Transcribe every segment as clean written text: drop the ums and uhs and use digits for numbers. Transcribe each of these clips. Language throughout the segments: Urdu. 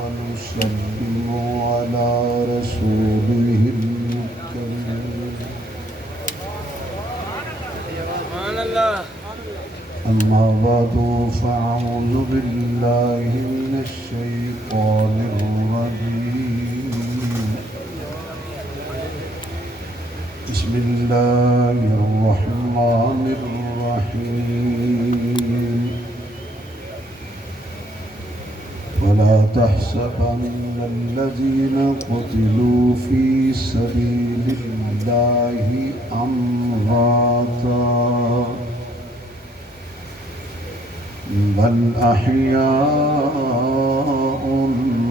ونسلم على رسوله الكريم. سبحان الله. أما بعد فأعوذ بالله من الشيطان الرجيم. بسم الله الرحمن الرحيم. ولا تحسبن الذين قتلوا في سبيل الله أمواتا بل أحياء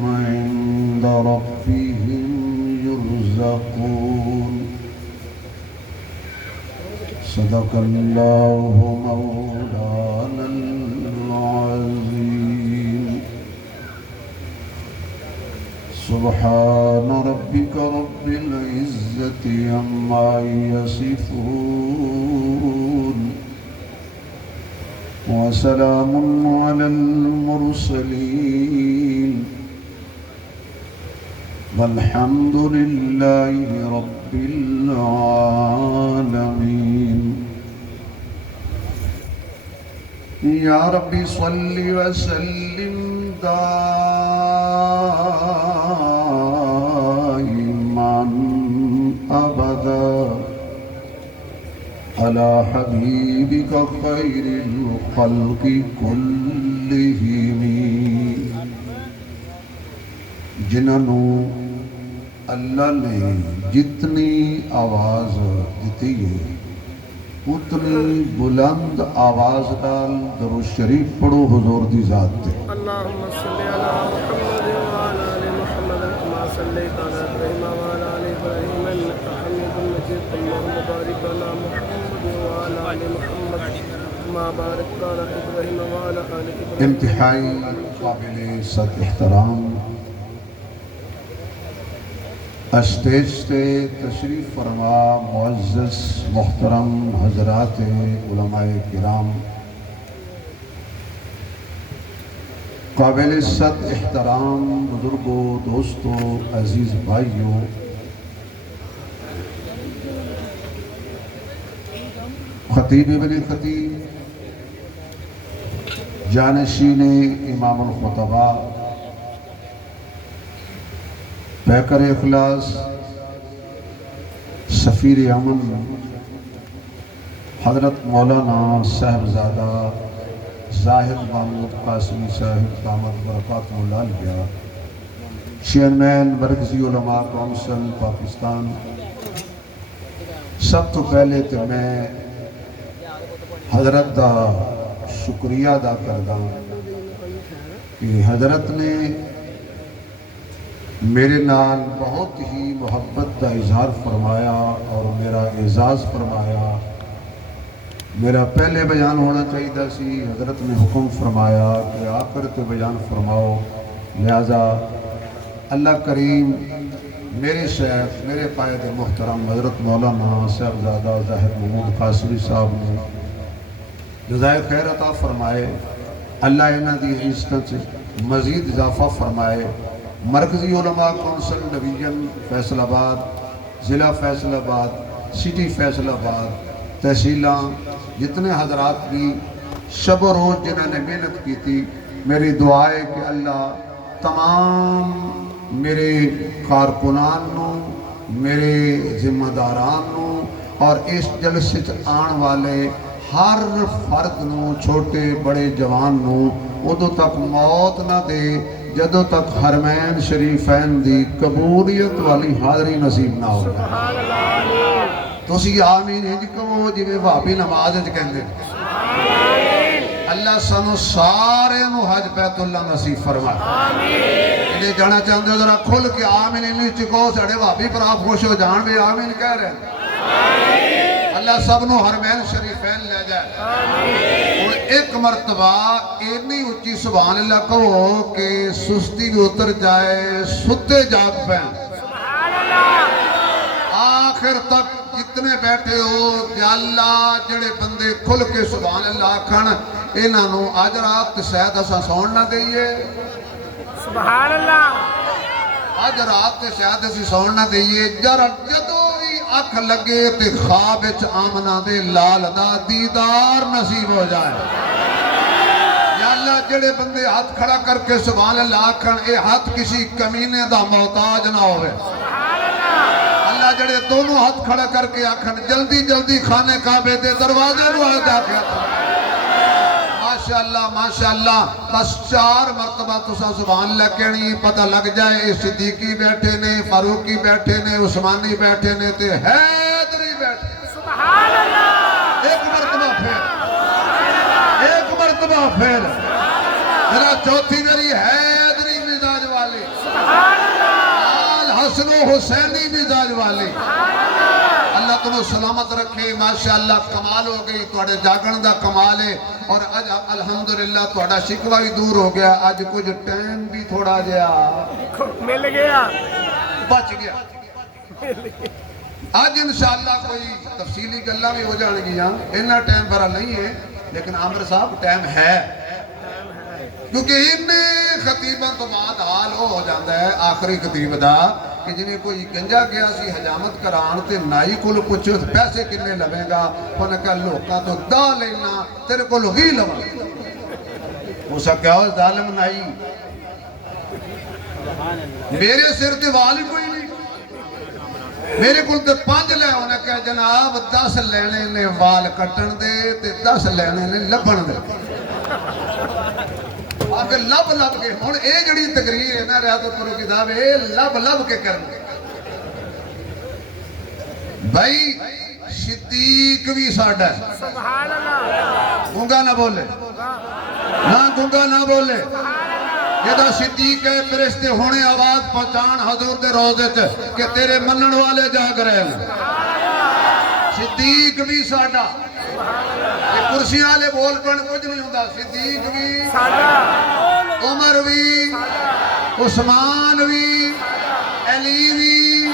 عند ربهم يرزقون. صدق الله مولانا العظيم. سبحان ربك رب العزة عما يصفون وسلام على المرسلين والحمد لله رب العالمين. يا ربي صل وسلم دائما أبدا على حبيبك خير الخلق كلهم. جنہوں اللہ نے جتنی آواز دیتی ہے اتنی بلند آواز نال درود شریف پڑھو حضور دی ذات تے. اللهم صل على محمد وعلى آل محمد كما صليت على إبراهيم وعلى آل إبراهيم إنك حميد مجيد. اللهم بارك على محمد وعلى آل محمد كما باركت على إبراهيم وعلى آل إبراهيم. انتہائی قابل صد احترام اسٹیج سے تشریف فرما معزز محترم حضرات علماء کرام، قابل صد احترام بزرگوں، دوستوں، عزیز بھائیوں، خطیب ابن خطیب، جانشین امام الخطباء، پیکر اخلاص، سفیر امن حضرت مولانا صاحبزادہ زاہد محمود قاسمی صاحب دامت برکاتہ اللہ علیہ، چیئرمین مرکزی علماء کونسل پاکستان، سب تو پہلے تو میں حضرت دا شکریہ ادا کردہ کہ حضرت نے میرے نال بہت ہی محبت کا اظہار فرمایا اور میرا اعزاز فرمایا. میرا پہلے بیان ہونا چاہیے سی، حضرت نے حکم فرمایا کہ آخر تو بیان فرماؤ، لہذا اللہ کریم میرے شیخ میرے قائد محترم حضرت مولانا صاحبزادہ ظاہر محمود قاسمی صاحب نے جزائے خیر عطا فرمائے. اللہ انہاں دی عزت سے مزید اضافہ فرمائے. مرکزی علماء کونسل ڈویژن فیصل آباد، ضلع فیصل آباد، سٹی فیصل آباد، تحصیلاں، جتنے حضرات بھی شب و روز جنہوں نے محنت کی تھی، میری دعا ہے کہ اللہ تمام میرے کارکنان نو، میرے ذمہ داران نو اور اس جلسے آن والے ہر فرد نو، چھوٹے بڑے جوان نو ادو تک موت نہ دے جدو تک حرمین شریفین دی قبولیت والی حاضری نصیب نہ ہو جائے. تو اسی آمین ہی کہو جی میں بھابی نماز ہے کہندے اللہ سانو سارے نو حج بیت اللہ نصیب فرمائے. انہیں جانا چاہتے ہو ذرا کھل کے آمین انہیں چکو ساڑھے بھابی پر آپ خوش ہو جان بھی آمین کہہ رہے ہیں. اللہ سب نو حرمین شریفین لے جائے. اور ایک مرتبہ اتنی اچھی سبحان اللہ کہو کہ سستی بھی اتر جائے، ستے جاگ پیں. آخر تک جتنے بیٹھے ہو یا اللہ جڑے بندے کھل کے سبحان اللہ کھن انہوں آج رات شاید اسا سون نہ دئیے. سبحان اللہ اج رات تے شاید اسی سون نہ دئیے جدوں بھی اکھ لگے تے خواب وچ آمنہ دے لال دا دیدار نصیب ہو جائے یا اللہ جڑے بندے ہاتھ کھڑا کر کے سبحان اللہ آکھن اے ہاتھ کسی کمینے دا محتاج نہ ہوئے اللہ جڑے دونوں ہاتھ کھڑا کر کے آکھن جلدی جلدی خانے کعبے دے دروازے نو آ جا کے ماشاءاللہ بس 4 مرتبہ تسا سبحان اللہ کہنی پتہ لگ جائے اے صدیقی بیٹھے نے فاروقی بیٹھے نے عثمانی بیٹھے نے تے حیدری بیٹھے سبحان اللہ ایک مرتبہ پھر میرا چوتھی میری حیدری مزاج والی سبحان اللہ آل حسن و حسینی مزاج والی اللہ تمہیں سلامت رکھے ماشاءاللہ کمال ہو گئی توڑے جاگن دا کمال ہے اور اج الحمدللہ توڑا شکوہ بھی دور ہو گیا آج کچھ ٹائم بھی تھوڑا جیا مل گیا بچ گیا آج انشاءاللہ کوئی تفصیلی گلہ بھی ہو جانے گی انہا ٹائم بھرا نہیں ہے لیکن عامر صاحب ٹائم ہے کیونکہ انہیں خطیبہ تو بعد حال ہو جاندہ ہے آخری خطیب دا کہ جنہیں کوئی گنجا گیا سی حجامت کران تے نائی کل پوچھو پیسے کنے لگیں گا انہیں کہا لوکا تو دا لینا تیرے کو لوگی لگا اسا کیا ہو ظالم نائی میرے سر تے والی کوئی نہیں میرے کل تے 5 لے انہیں کہا جناب 10 لینے نے وال کٹن دے تے 10 لینے نے لبن دے آگے لب کے ہون اے جڑی تقریر ہے نا ریاضت پرو کتاب اے لب کے کرنے بھائی صدیق بھی ساڑھا ہے سبحان اللہ گنگا نہ بولے گنگا نہ بولے یہ دا صدیق ہے فرشتے ہونے آواز پہنچان حضور دے روزے کہ تیرے منن والے جاگ رہے ہیں صدیق بھی ساڑھا یہ کرسی آلے بول پڑھ کچھ نہیں ہوتا صدیق بھی عمر بھی عثمان بھی علی بھی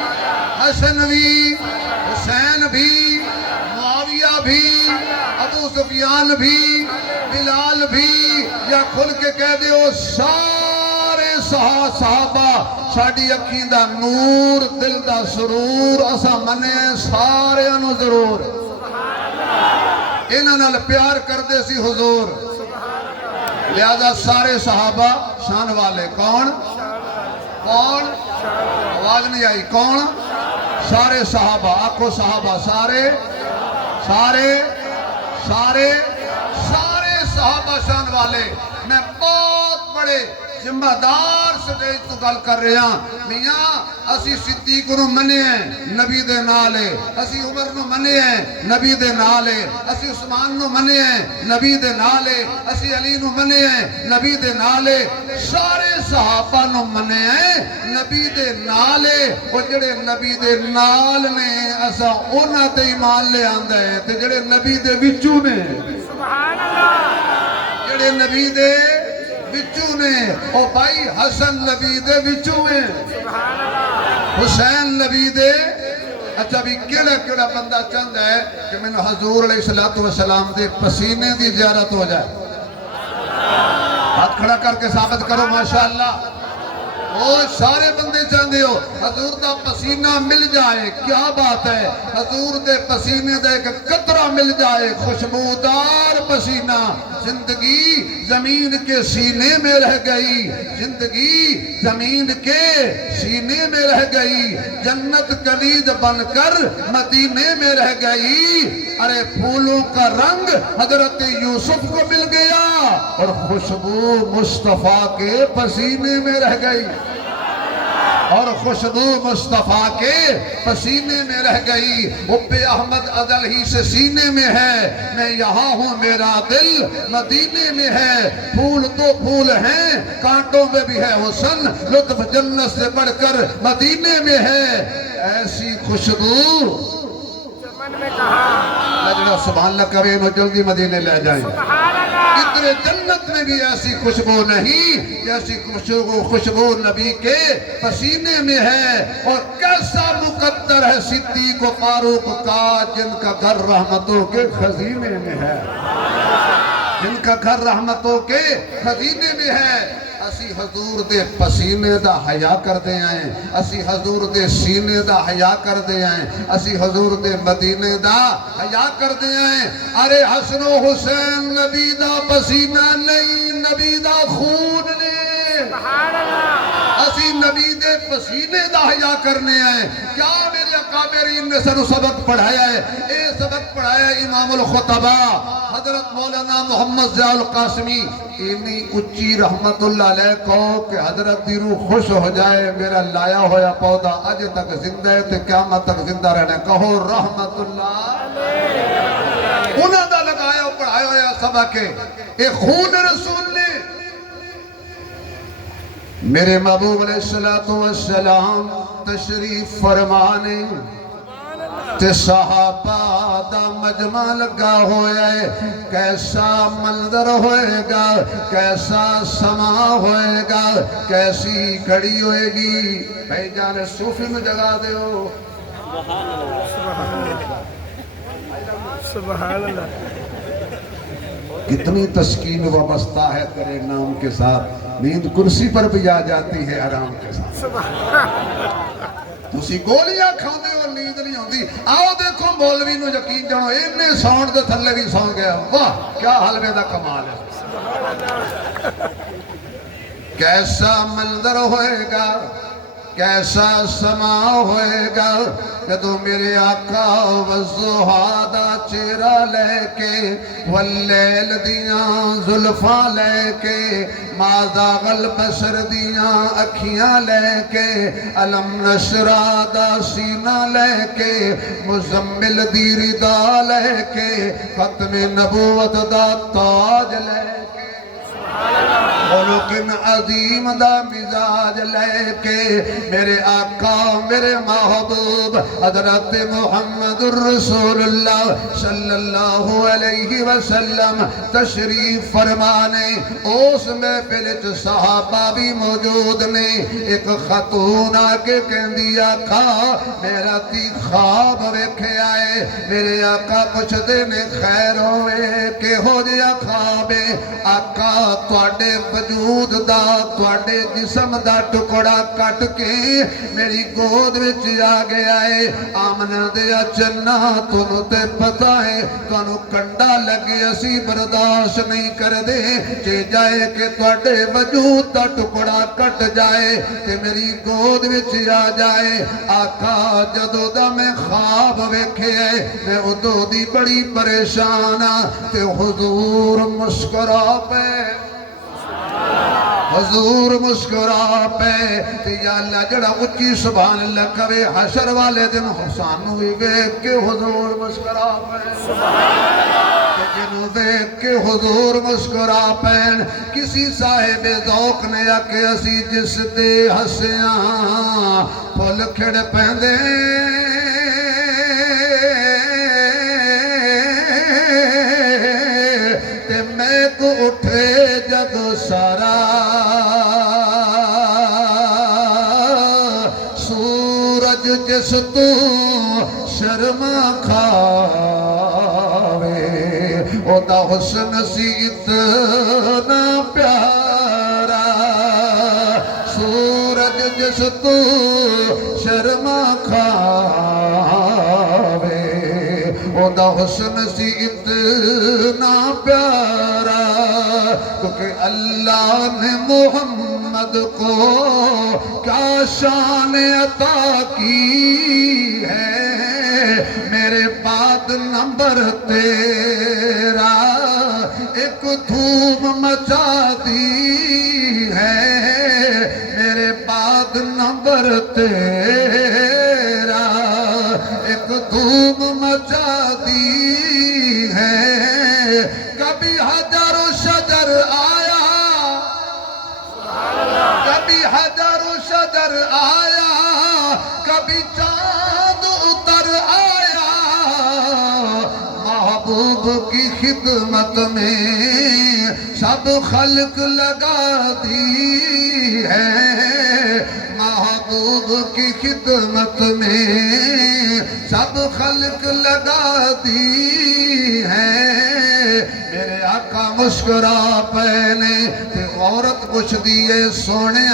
حسن بھی حسین بھی معاویہ بھی ابو سفیان بھی بلال بھی یا کھل کے کہہ دے وہ سارے صحابہ ساڑی اکھیں دا نور دل دا سرور اسا منے سارے انو ضرور انہاں نال پیار کر دے سی حضور لہذا سارے صحابہ شان والے کون آواز نہیں آئی کون سارے صحابہ آنکھو صحابہ سارے صحابہ شان والے میں بہت بڑے ذمہ دار سٹیج تو گل کر رہے ہیں میاں اسی صدیق نو منے ہیں نبی دے نالے اسی عمر نو منے ہیں نبی دے نالے اسی عثمان نو منے ہیں نبی دے نالے اسی علی نو منے ہیں نبی دے نالے سارے صحابہ نو منے ہیں نبی دے نالے وہ جڑے نبی دے نال نے اسا اونا تے ایمان لے آندہ ہے تے جڑے نبی دے وچو نے سبحان اللہ جڑے نبی دے وچو نے او بھائی حسن نبی دے وچو ہیں حسین نبی دے اچھا بھی کیڑا بندہ چند ہے کہ میں نے حضور علیہ السلام دے پسینے دی زیارت ہو جائے ہاتھ کھڑا کر کے ثابت کرو ماشاءاللہ او سارے بندے چاندے ہو حضور دا پسینہ مل جائے کیا بات ہے حضور دے پسینے دے ایک قطرہ مل جائے خوشبودار پسینہ زندگی زمین کے سینے میں رہ گئی زندگی زمین کے سینے میں رہ گئی جنت کلید بن کر مدینے میں رہ گئی ارے پھولوں کا رنگ حضرت یوسف کو مل گیا اور خوشبو مصطفیٰ کے پسینے میں رہ گئی اور خوشبو مصطفیٰ کے پسینے میں رہ گئی اب احمد ازل ہی سے سینے میں ہے میں یہاں ہوں میرا دل مدینے میں ہے پھول تو پھول ہیں کانٹوں میں بھی ہے حسن لطف جنت سے بڑھ کر مدینے میں ہے ایسی خوشبو لجنہ سبحان اللہ کرے انہوں جلدی مدینے لے جائیں اتنے جنت میں بھی ایسی خوشبو نہیں جیسی خوشبو نبی کے پسینے میں ہے اور کیسا مقدر ہے صدیق و فاروق کا جن کا گھر رحمتوں کے خزینے میں ہے جن کا گھر رحمتوں کے خزینے میں ہے اسی حضور دے پسینے دا حیا کر دے آئے، اسی حضور دے سینے دا حیا کر دے آئے، اسی حضور دے مدینے دا حیا کر دے آئے۔ ارے حسن و حسین نبی دا پسینہ نہیں، نبی دا خون نے۔ اسی نبی دے پسینے دا حیا کرنے آئے۔ کیا میرے اکابرین نے سنو سبق پڑھایا ہے؟ اے سبق پڑھایا ہے امام الخطبہ حضرت مولانا محمد ضیاء القاسمی۔ اتنی اچھی رحمت اللہ علیہ کو کہ حضرت دی روح خوش ہو جائے، میرا لایا ہویا پودا اج تک زندہ ہے تے قیامت تک زندہ رہنا، کہو رحمت اللہ انہاں دا لگایا پڑھایا ہویا سبق ہے۔ اے خون رسول نے میرے محبوب علیہ السلام تشریف فرمانے تے صحابہ دا مجمع لگا ہویا ہے۔ کیسا منظر ہوئے گا، کیسا سما ہوئے گا، کیسی کھڑی ہوئے گی۔ بھائی جان صوفی میں جگہ دے ہو سبحان اللہ۔ کتنی تسکین وابستہ ہے تیرے نام کے ساتھ، نیند کرسی پر بھی آ جاتی ہے آرام کے ساتھ۔ تسی گولیاں کھاؤ دے اور نیند نہیں ہوندی۔ آؤ دیکھو مولوی نو یقین جانو انہیں ساؤنڈ دے تھلے بھی سو گیا، واہ کیا حلوے دا کمال ہے۔ کیسا منظر ہوئے گا، کیسا سما ہوئے گا، جدو میرے آقا والضحیٰ دا چہرہ لے کے، واللیل دیاں زلفاں لے کے، ما زاغ البصر دیاں اکھیاں لے کے، علم نشرہ دا سینہ لے کے، مزمل دی ردا لے کے، ختم نبوت دا تاج لے کے، خلق عظیم دا مزاج لے کے، میرے آقا میرے محبوب حضرت محمد الرسول اللہ صلی اللہ علیہ وسلم تشریف فرمانے۔ اس محفل وچ صحابہ بھی موجود نے۔ ایک خاتون آکے کہندی آقا میرا تی خواب ویکھے آئے۔ میرے آقا پوچھدے نے خیر ہوئے کہ ہو جیا خواب؟ آقا تواڈے وجود دا تواڈے جسم دا ٹکڑا کٹ کے میری گود وچ آ گیا ہے۔ آمنہ دیا چنہ تنو تے پتہ ہے تنو کنڈا لگے اسی برداشت نہیں کر دے، چے جائے کہ تواڈے وجود دا ٹکڑا کٹ جائے تے میری گود وچ آ جائے۔ آقا جدو دا میں خواب ویکھے ہے میں ادو دی بڑی پریشان تے حضور مسکرا پہ، حضور مسکرا پہ، یا اللہ جڑا اچھی سبحان اللہ کبھی حشر والے دن حسانو ہی ویک کے حضور مسکرا پہ، جنہوں ویک کے حضور مسکرا پہ۔ کسی صاحب ذوق نے آکے اسی جس دے ہسیاں پھول کھڑ پہندے، تے میں کو اٹھے جگ سارا، سورج جس تو شرما کھاوے، او دا حسن سی اتنا پیارا، سورج جس تو شرما کھاوے، او دا حسن سی اتنا پیارا، کیونکہ اللہ نے محمد کو کیا شان عطا کی ہے، میرے بعد نمبر تیرا ایک دھوم مچا دی ہے، میرے بعد نمبر تیرا ایک دھوم مچا دی ہے۔ کبھی حجر و شجر آیا، کبھی حجر و شجر آیا، کبھی چاند اتر آیا، محبوب کی خدمت میں سب خلق لگا دی ہے، محبوب کی خدمت میں سب خلق لگا دی ہے۔ میرے آقا مسکرا پہنے تے عورت پوچھ دیے سونے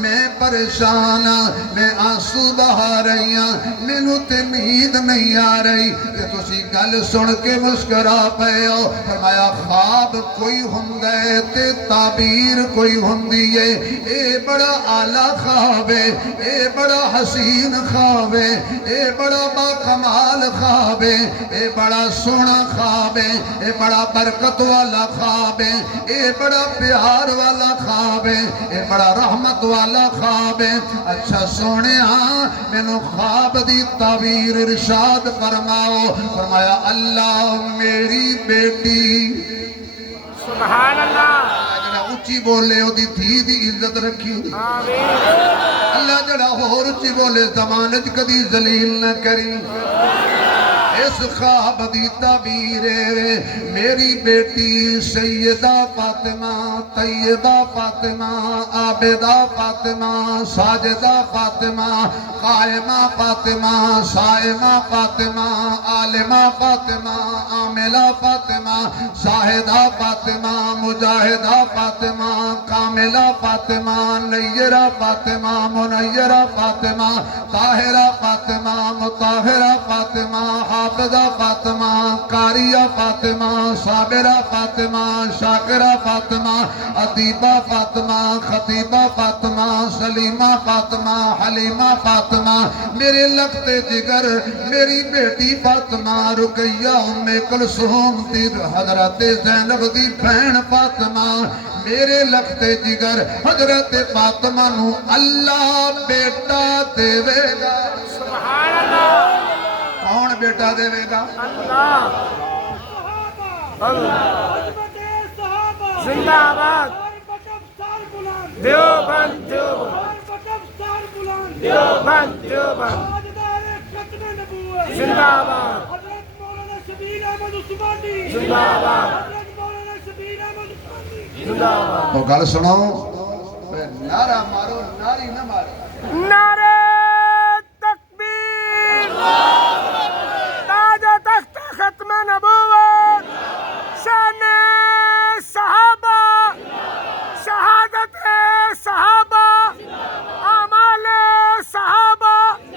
میں پریشان میں آنسو بہا رہی مینوں تے نیند نہیں آ رہی تے تسی گل سن کے مسکرا پئے ہو فرمایا خواب کوئی ہوندا ہے تے تعبیر کوئی ہوندی ہے اے بڑا اعلیٰ خواب ہے اے بڑا حسین خواب ہے اے بڑا با کمال خواب ہے اے بڑا سونا خواب ہے اے بڑا برکت والا خواب ہے اے بڑا پیار والا خواب ہے اے بڑا رحمت والا خواب ہے اچھا سونے مینوں خواب دی تعبیر ارشاد فرماؤ فرمایا اللہ میری بیٹی سبحان اللہ جڑا اچھی بولے او دی تھی دی عزت رکھی اللہ جڑا ہور اچھی بولے زمان وچ کدی ذلیل نہ کری اس خواب دی تعبیر میری بیٹی سیدہ فاطمہ طیبہ فاطمہ عابدہ فاطمہ ساجدہ فاطمہ قائمہ فاطمہ صائمہ فاطمہ عالمہ فاطمہ عاملہ فاطمہ زاہدہ فاطمہ مجاہدہ فاطمہ کاملہ فاطمہ نیرہ فاطمہ منیرہ فاطمہ طاہرہ فاطمہ مطہرہ فاطمہ حافظہ فاطمہ قاریہ فاطمہ صابرہ فاطمہ شاکرہ فاطمہ ادیبہ فاطمہ خطیبہ فاطمہ سلیمہ فاطمہ حلیمہ فاطمہ میرے لگتے جگر میری بیٹی فاطمہ رقیہ ام کلثوم دی حضرت زینب دی بہن فاطمہ میرے لگتے جگر حضرت فاطمہ نو اللہ بیٹا دے گا سبحان اللہ کون بیٹا دے گا اللہ زندہ آباد دیوبند دیوبند دیوبند دیوبند زندہ آباد زندہ آباد زندہ آباد تو گل سنو نعرہ مارو ناری نہ مارو نعرہ تکبیر تاج تخت ختم نبوت شان صحابہ شہادت صحابہ اعمال صحابہ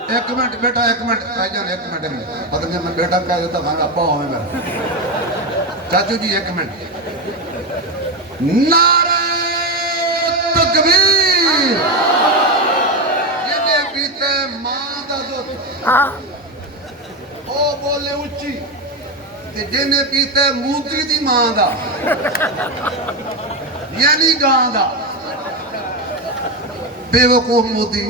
ایک منٹ بیٹا ایک منٹ بھائی جان ایک منٹ پتہ نہیں میں بیٹا کہہ دیتا ہوں ابا ہوئے میرا چاچو جی ایک منٹ نعرہ تکبیر جنہیں پیتے ماں دا دودھ ہاں او بولے اچھی تے جنہیں پیتے موتی دی ماں دا یعنی گاں دا بے وقوف موتی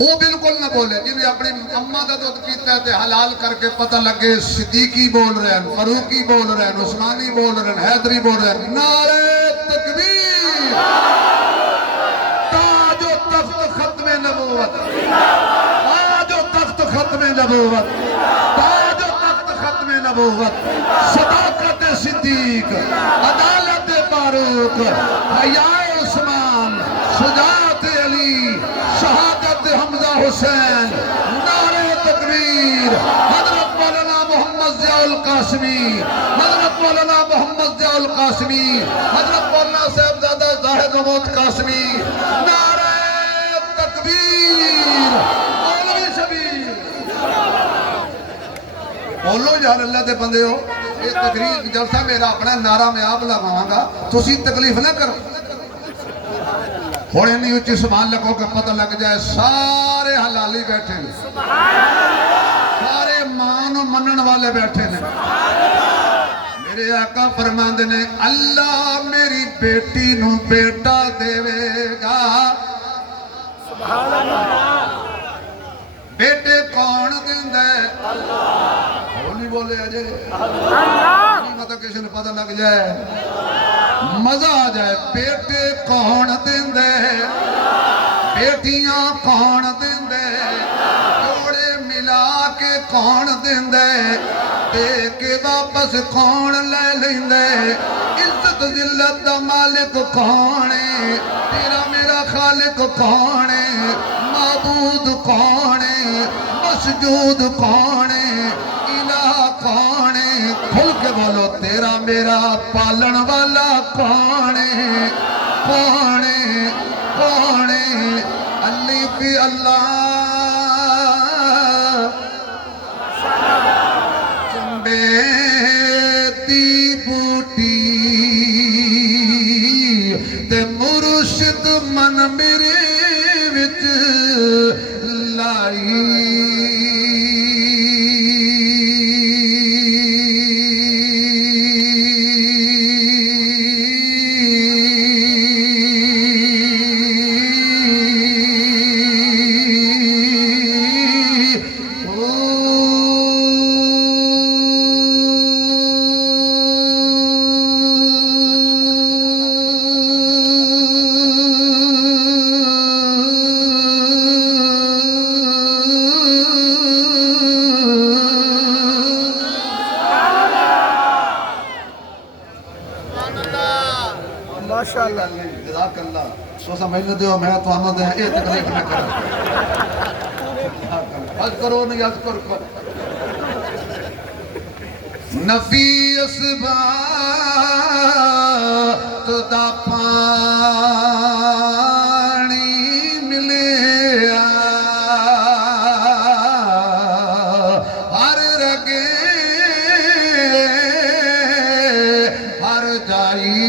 وہ بالکل نہ بولے جنہیں اپنی اماں دا دودھ پیتا ہے تے حلال کر کے پتہ لگے صدیقی بول رہے ہیں فاروقی بول رہے ہیں عثمانی بول رہے ہیں حیدری بول رہے ہیں نعرہ تکبیر تاج و تخت ختم نبوت تاج و تخت ختم نبوت تاج و تخت ختم نبوت صداقت صدیق عدالت فاروق حیاء عثمان شجاعت علی شہادت حمزہ حسین نعرہ تکبیر حضرت مولانا محمد ضیاء القاسمی حضرت مولانا محمد ضیاء القاسمی حضرت مولانا صاحبزادہ زاہد محمود قاسمی نعرہ تکبیر مولوی شبیر بولو یار اللہ دے بندے ہو یہ تقریر جلسہ میرا اپنا نعرہ میں آپ لگاؤں گا تسی تکلیف نہ کرو ہونے نہیں اچھی سبحان لگو کہ پتہ لگ جائے سارے حلالی بیٹھے ہیں سارے مان و منن والے بیٹھے ہیں میرے آقا فرماندے نے اللہ میری بیٹی نو بیٹا دے گا بیٹے کون دیندہ ہے نہیں بولے اجے نہیں مطلب کسی نے پتہ لگ جائے مزہ آ جائے بیٹے کون دیندے بیٹیاں کون دیندے جوڑے ملا کے کون دیندے دے کے واپس کون لے لیندے عزت ذلت دا مالک کون ہے تیرا میرا خالق کون ہے معبود کون ہے مسجود کون ہے الہ کون ہے کھل کے بولو تیرا میرا پالن والا اللہ چمبیتی بوٹی تے مرشد من میرے وچ لائی ماشاءاللہ جزاک اللہ تو سمجھ لے دیو میں تو آنو دے اے تکلیف نہ کرا اذکرو نہیں اذکر کو نفی اسبات دا پانی ملیا ہر رگے ہر جائی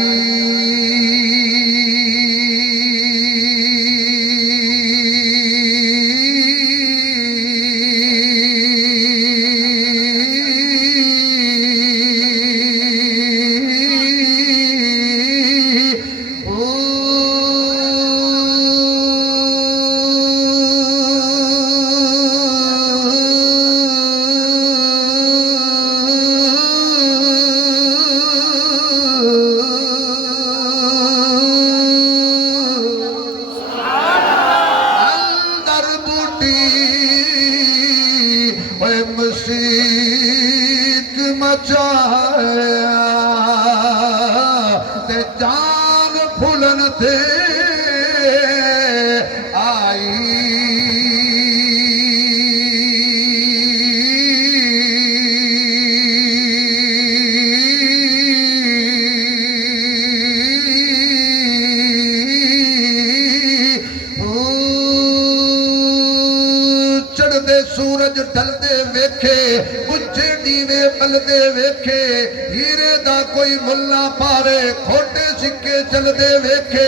مشیق مچایا تے جان پھولن تے آئی سورج ڈھلدے ویکھے اچھے دیوے بلدے ویکھے ہیرے دا کوئی ملہ پاوے کھوٹے سکے چلدے ویکھے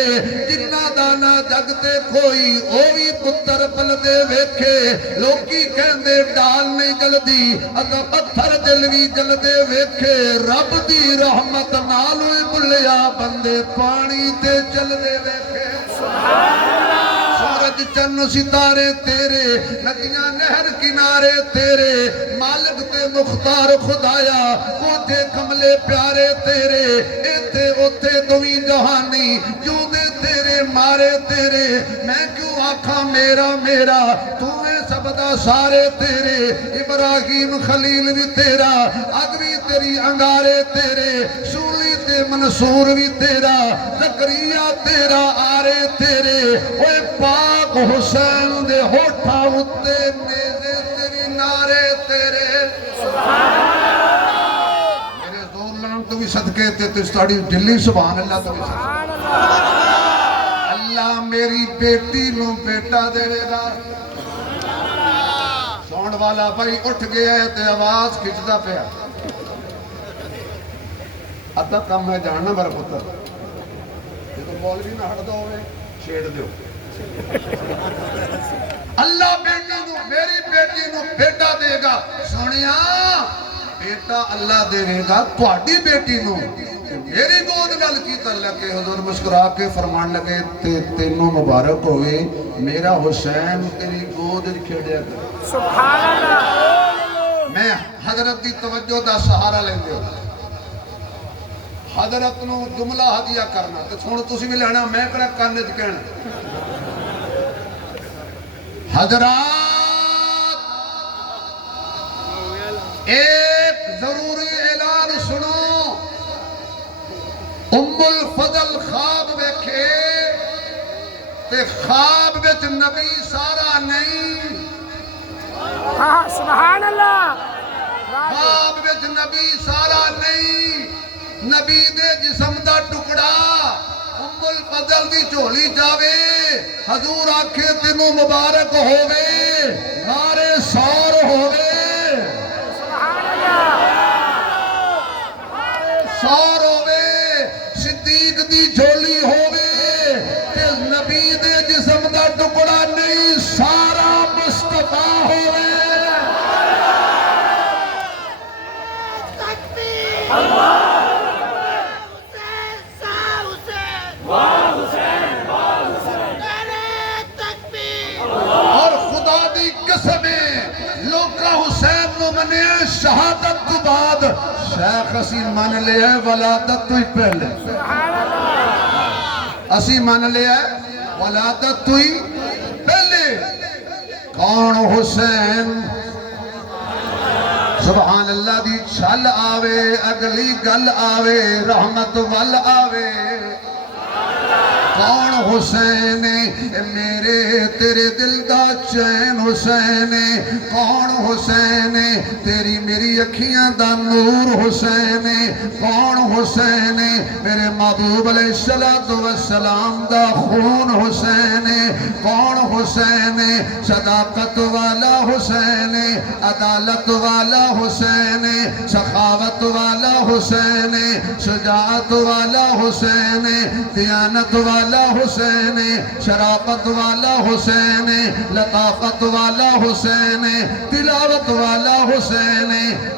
جنہ دانا جگتے کوئی اوی پتر پلدے ویکھے لوکی کہندے ڈال نہیں جلدی اگا پتھر جلوی جلدے ویکھے رب دی رحمت نالوئی بلیا بندے پانی تے چلدے ویکھے سورج چن ستارے تیرے ندیاں نہر کنارے تیرے مالک تے مختار خدایا کوٹھے کملے پیارے تیرے ایتے اوتے دوی جہانی جو دے تیرے مارے تیرے میں کیوں آکھا میرا میرا تمہیں سبدا سارے تیرے ابراہیم خلیل بھی تیرا اگوی تیری انگارے تیرے سولی تے منصور بھی تیرا زکریہ تیرا آرے تیرے اوے پاک حسین دے ہوٹھا اتے نیزے تیری نارے تیرے میرے زور لان تو بھی صدقے تے تو اسٹاڑی دلی سبحان اللہ تو بھی صدقے اللہ میری بیٹی نو بیٹا دے گا سونڈ والا بھائی اٹھ گیا ہے تے آواز کھچتا پیا ادھا کم ہے جاننا میرا پتر یہ تو مولوی نہ ہٹ دو ہوئے چھیڑ دیو اللہ بیٹی نو میری بیٹی نو بیٹا دے گا سونیا بیٹا اللہ دے گا تواڈی بیٹی نو میری گود گل کی اللہ کے حضور مسکرا کے فرمان لگے تینوں مبارک ہوئے میرا حسین تیری گود کھیڑیا کر سبحان اللہ میں حضرت دی توجہ دا سہارا لیں گے حضرت نو جملہ ہدیہ کرنا تو سنو تسی بھی لینا میں کڑا کرنے چ کہنا حضرات ایک ضروری اعلان سنو ام الفضل خواب ویکھے تے خواب وچ نبی سارا نہیں سبحان اللہ خواب وچ نبی سارا نہیں نبی دے جسم دا ٹکڑا ام الفضل دی جھولی جاوے حضور آکھے تینوں مبارک ہووے نارے سور ہووے سور ہووے صدیق دی جھولی ہووے تے نبی دے جسم دا ٹکڑا نہیں سارا مصطفیٰ ہووے اور خدا دی قسمیں لوکا حسین نو منے شہادت تو بعد شیخ اسی مان لے ہے ولادت تو ہی پہلے اسی مان لے ہے ولادت تو ہی پہلے کون حسین سبحان اللہ دی چھل آوے اگلی گل آوے رحمت وال آوے کون حسین میرے تیرے دل دا چین حسین کون حسین تیری میری اکھیاں دا نور حسین کون حسین میرے محبوب علیہ السلام دا خون حسین کون حسین صداقت والا حسین عدالت والا حسین سخاوت والا حسین شجاعت والا حسین دیانت والا حسین شرافت والا حسین لطافت والا حسین تلاوت والا حسین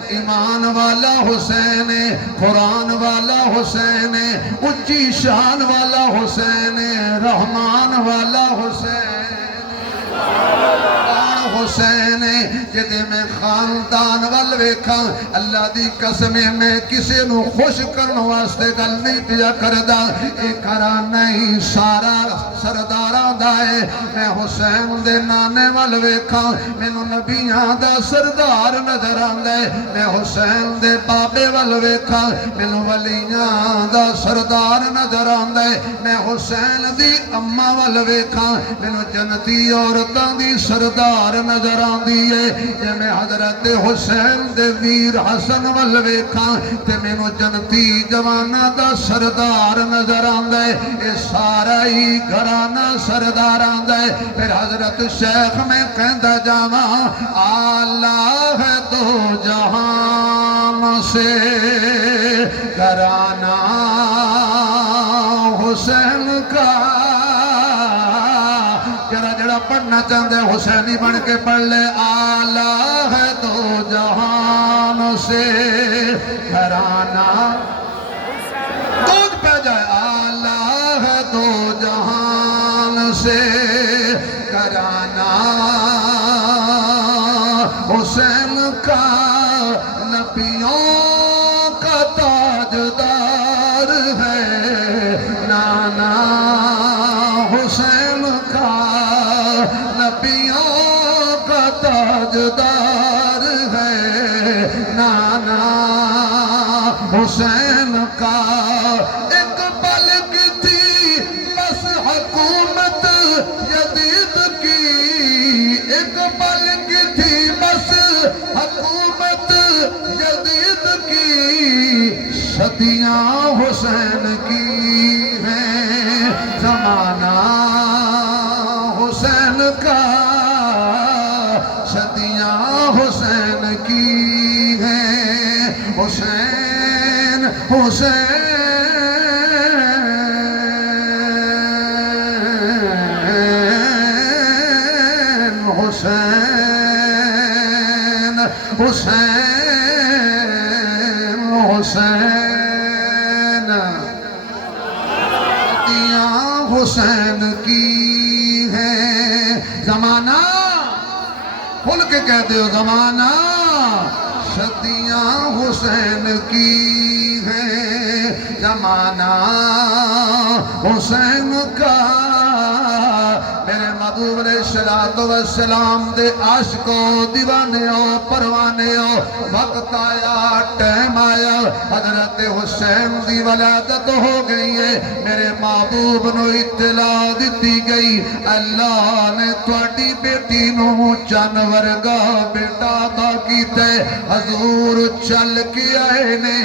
ایمان والا حسین قرآن والا حسین اونچی شان والا حسین رحمان والا حسین حسین جدے میں خاندان والویکھا اللہ دی قسمیں میں کسے نو خوش کرن واسطے گل نہیں پیا کردہ ایک کرا نہیں سارا سردارہ دائے میں حسین دے نانے والویکھا میں نو نبیاں دا سردار نظر آندے میں حسین دے بابے والویکھا میں نو ولیاں دا سردار نظر آندے میں حسین دی اممہ والویکھا میں نو جنتی عورتاں دی سردار نظر آندی ہے جے میں حضرت حسین دے ویر حسن والویکھاں تے مینو جنتی جوانا دا سردار نظر آندے اے سارا ہی گھرانا سردار آندے پھر حضرت شیخ میں کہندہ جاواں آلہ ہے دو جہان سے گھرانا حسین کا جڑا پڑھنا چاہتے حسینی بن کے پڑھ لے آلہ ہے دو جہان سے گھرانا دودھ پہ جائے آلہ ہے دو جہان سے گھرانا حسین کا نبیوں کا تاجدار ہے نانا حسین کا نبیوں کا تاجدار ہے نانا حسین کا ایک پلک تھی بس حکومت یزید کی ایک پلک تھی بس حکومت یزید کی صدیاں حسین کی ہیں زمانہ حسین کا صدیاں حسین کی ہیں حسین حسین حسین حسین حسین صدیاں حسین کی زمانہ کھل کے کہتے ہو زمانہ صدیاں حسین کی ہیں زمانہ حسین کا میرے محبوب علیہ السلام دے عاشقوں دیوانیوں پروانیوں وقت آیا ٹائم آیا حضرت حسین دی ولادت ہو گئی ہے میرے محبوب نو اطلاع دیتی گئی اللہ نے تواڈی بیٹی نو چن ورگا بیٹا عطا کیتا ہے حضور چل کے آئے نے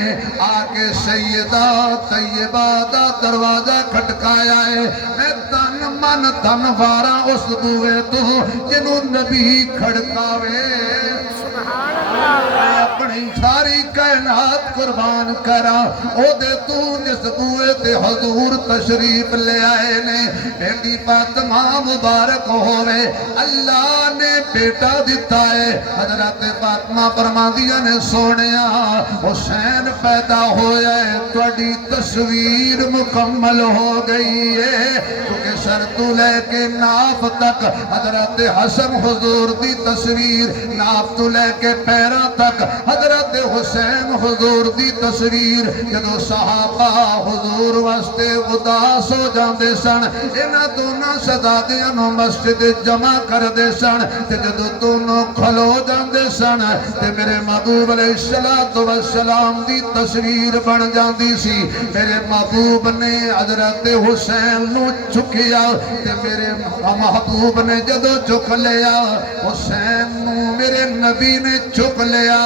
آکے سیدہ طیبہ دا دروازہ کھٹکایا ہے میں تن من دن وارا اس بوئے تو جنوں نبی کھڑکاوے میں اپنی ساری کائنات قربان کرا او دے تو جس بوئے تے حضور تشریف لے آئے نے بیٹی فاطمہ مبارک ہوئے اللہ نے بیٹا دیتا ہے حضرت فاطمہ فرماندیاں نے سونیا حسین پیدا ہویا ہے توڑی تصویر مکمل ہو گئی ہے کیونکہ سر تو لے کے ناف تک حضرت حسن حضور دی تصویر ناف تو لے کے پیرا تک حضرت حسین حضور دی تصویر جدو صحابہ حضور واسطے اداس ہو جاندے سن انہاں دونوں شہزادیاں نو مسجد جمع کر دے سن تے جدو دونوں کھلو جاندے سن تے میرے محبوب علیہ السلام دی تصویر بن جاندی سی میرے محبوب نے حضرت حسین نو چکیا تے میرے محبوب نے جدو چک لیا حسین نو میرے نبی نے چک لیا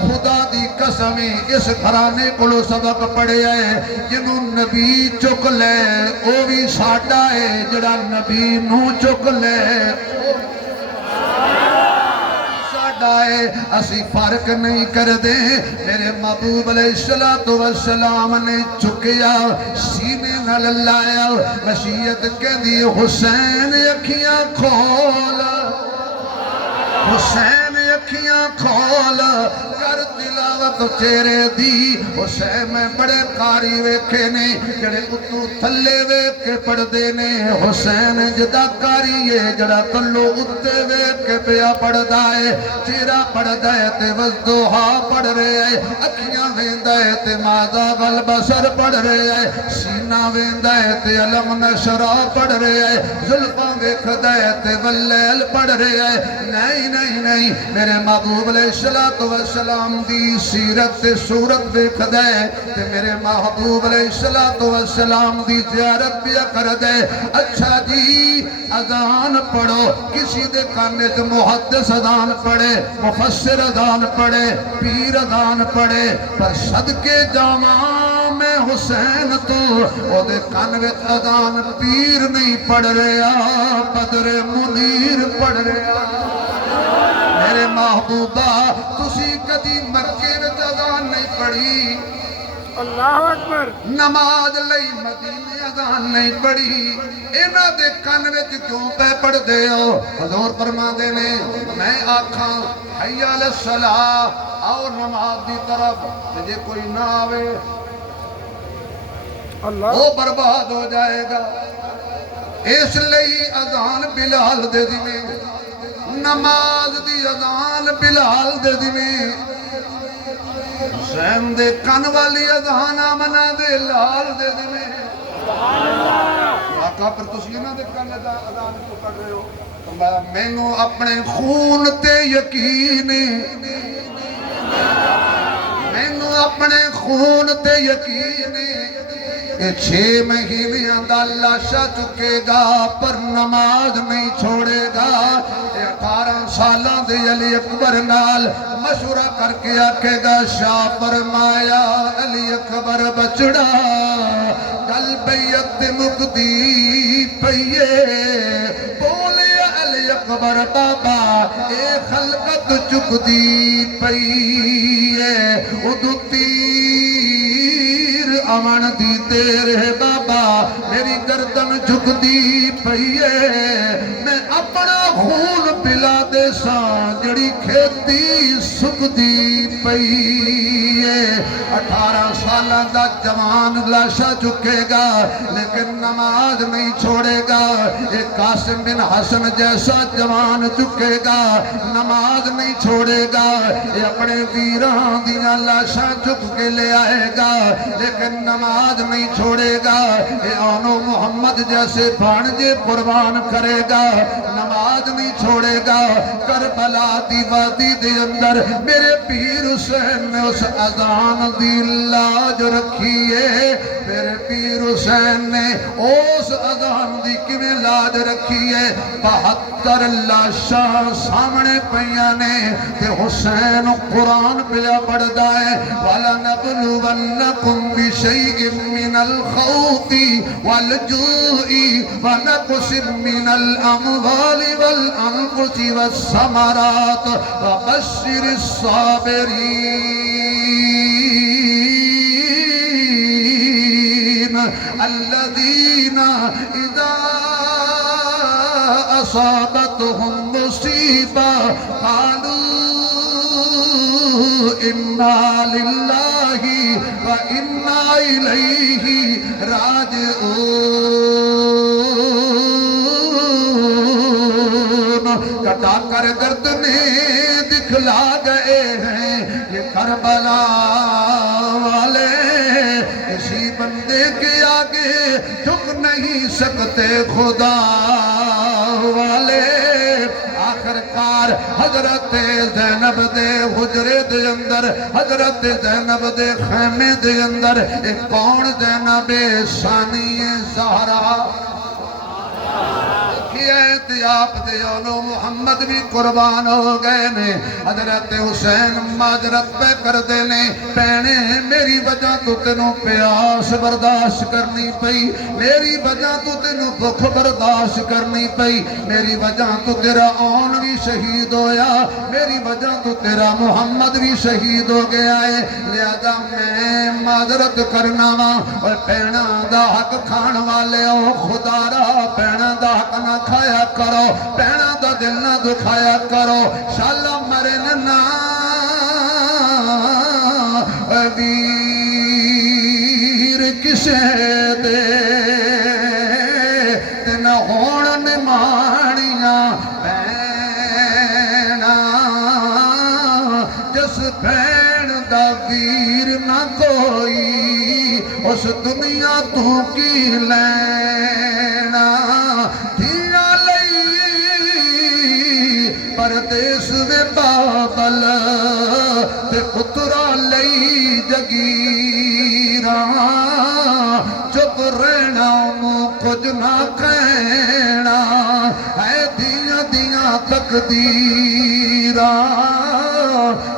خدا دی قسمی اس گھرانے کو سبق پڑھے ہے جنہوں نبی چک لے او بھی ساڈا ہے جڑا نبی نو چک لے ساڈا ہے اسی فرق نہیں کر دے میرے محبوب علیہ السلام نے چکیا سینے نال لایا مشیت کہ دی حسین اکھیاں کھولا حسین اکھیاں کھول کر تلاوت چہرے دی حسین میں بڑے قاری ویکھے نے جڑے اتو تھلے ویکھ کے پڑھ دے نے حسین جدا قاری ہے جڑا تلو اتے ویکھ کے پیا پڑھ دائے چہرہ پڑھ دائے تے وزدوہا پڑھ رہے ہیں اکھیاں ویندائے تے ماذا والبصر پڑھ رہے ہیں سینہ ویندائے تے علم نشرہ پڑھ رہے ہیں ظلفاں ویکھ دائے تے واللیل پڑھ رہے ہیں نہیں میرے محبوب علیہ السلام دی سیرت تے صورت ویکھ دے تے میرے محبوب علیہ السلام دی زیارت بھی کر دے اچھا جی اذان پڑھو کسی دے کانے تے محدث اذان پڑھے مفسر اذان پڑھے پیر اذان پڑھے پر صدقے جامع میں حسین تو او دے کانویت اذان پیر نہیں پڑھ رہا بدر منیر پڑھ رہا میرے محبوبہ تسی کدی مکے میں اذان نہیں پڑھی اللہ اکبر نماز لئی مدینے اذان نہیں پڑھی انہاں دے کن وچ کیوں پہ پڑھ دے ہو حضور فرما دے نے میں آکھاں حی علی الصلاۃ آؤ نماز دی طرف جے کوئی نہ آوے وہ برباد ہو جائے گا اس لئی اذان بلال دے دیویں نماز دی اذان بلال دے دیویں حسین دے کن والی اذان آمنہ دے لال دے دیویں آقا پر تسی نہ دے کن اذان کو پڑھ رہے ہو مینوں اپنے خون تے یقین مینوں اپنے خون تے یقین کہ 6 مہینے اللہ شاہ چکے گا پر نماز نہیں چھوڑے گا 18 سالوں دے علی اکبر نال مشورہ کر کے آکے گا شاہ فرمایا علی اکبر بچڑا کل بیعت مقدی پئیے بولے علی اکبر بابا اے خلقت چک دی پئیے ادو امن دی تیرے بابا میری گردن جھک دی پئیے میں اپنا خون پلا دے ساں جڑی کھیتی سک دی پئیے 18 سالہ دا جوان لاشا چکے گا لیکن نماز نہیں چھوڑے گا ایک قاسم بن حسن جیسا جوان چکے گا نماز نہیں چھوڑے گا یہ اپنے ویران دیاں لاشا چک کے لے آئے گا لیکن نماز نہیں چھوڑے گا اے آنو محمد جیسے بھانجے قربان کرے گا نماز نہیں چھوڑے گا کربلا دی وادی دے اندر میرے پیر حسین نے اس اذان دی لاج رکھی ہے میرے پیر حسین نے اس اذان دی کیویں لاج رکھی ہے 72 لاشاں سامنے پیاں نے تے حسین قرآن پیا پڑھدا ہے وَلَنَبْلُوَنَّكُمْ بِشَيْءٍ مِّنَ الْخَوْفِ وَالْجُوعِ وَنَقْصٍ مِّنَ الْأَمْوَالِ وَالْأَنفُسِ وَالثَّمَرَاتِ وَبَشِّرِ الصَّابِرِينَ الَّذِينَ إِذَا أَصَابَتْهُمْ مُصِيبَةٌ قَالُوا إِنَّا لِلَّهِ وَإِنَّا إِلَيْهِ راجعون کٹا کر گردنیں دکھلا گئے ہیں یہ کربلا والے اسی بندے کے آگے جھک نہیں سکتے خدا والے آخرکار حضرت زینب دے حجرے دے اندر حضرت زینب دے خیمے دے اندر ایک کون زینب ثانی زہرا آپ دے اولو محمد بھی قربان ہو گئے نے حضرت حسین ماجرت پہ کر دینے پہنے میری وجہ تو تینوں پیاس برداشت کرنی پئی میری وجہ تو تینوں بھوک برداشت کرنی پئی میری وجہ تو تیرا آن بھی شہید ہویا میری وجہ تو تیرا محمد بھی شہید ہو گیا ہے لہذا میں معذرت کرنا وا اور پہنا دا حق کھان والے او خدا را پہنا دا حق نہ کھایا کرو پہنا دا دل نہ دکھایا کرو شالا مرن نا ویر کسے دے تن ہون نمانیاں بہنا جس بہن دا ویر نہ کوئی اس دنیا تو کی لینا پردیس وے بابل تے پترا لئی جگیراں چپ رہنا مو کچھ نہ کہنا ہے دیاں دیاں تقدیراں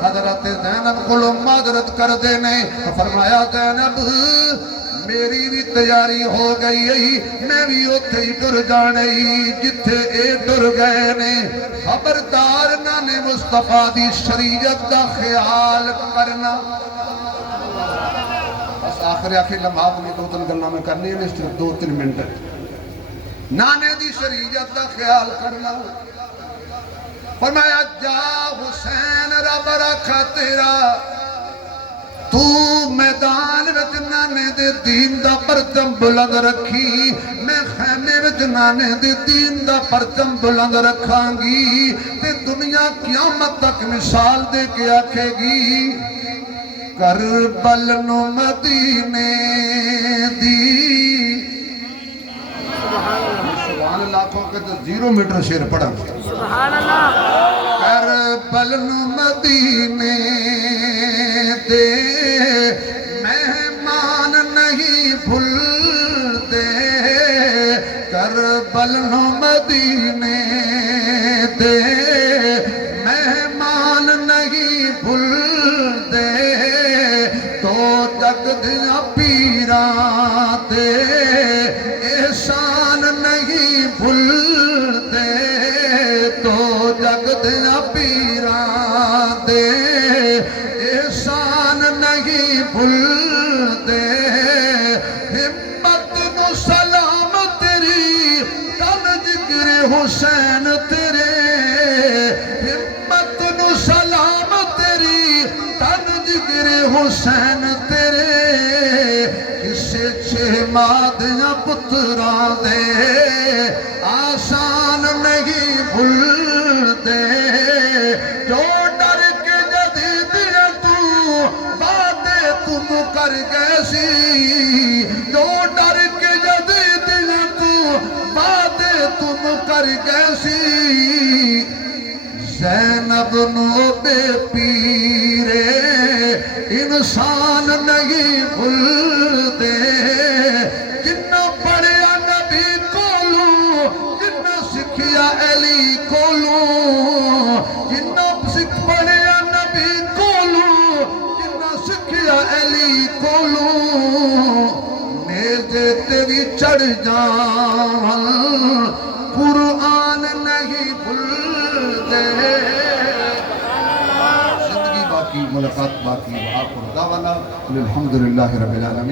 حضرت زینب کولو معذرت کر دینے فرمایا زینب میری بھی تیاری ہو گئی میں بھی اتھے ہی ٹر جانے جتھے اے ٹر گئے نے خبردار نانے مصطفیٰ دی شریعت دا خیال کرنا بس آخری لمحات میں 2-3 گلنا میں کرنی ہے صرف 2-3 منٹ نانے دی شریعت دا خیال کرنا فرمایا جا حسین رب رکھا تیرا تو میدان وچ نانے دے دین دا پرچم بلند رکھی میں خیمے وچ نانے دے دین دا پرچم بلند رکھاں گی تے دنیا قیامت تک مثال دے کے آکھے گی کربل نو مدینے دی سبحان اللہ کو کہ 0 میٹر شیر پڑھا سبحان اللہ کربل نو مدینے دے مہمان نہیں بھولتے کربل نو مدینے دے مہمان نہیں بھولتے تو جگ دیا پیراں دے احسان نہیں بھولتے تو جگ دیا پیراں دے احسان نہیں بھولتے ہمت نو سلام تیری تن ذکر حسین تیرے ہمت نو سلام تیری تن ذکر حسین تیرے کسے 6 مادیاں پتراں دے آسان نہیں بھولتے جو ڈر کے جدیدیاں تو وعدے تم کر گئے سی جو ڈر کے جدیدیاں تو وعدے تم کر گئے سی زینب نو بے پیرے انسان نہیں بھولتے پڑھ جاؤں قرآن نہیں بھولتے زندگی باقی ملاقات باقی وآخر دعوانا الحمدللہ رب العالمین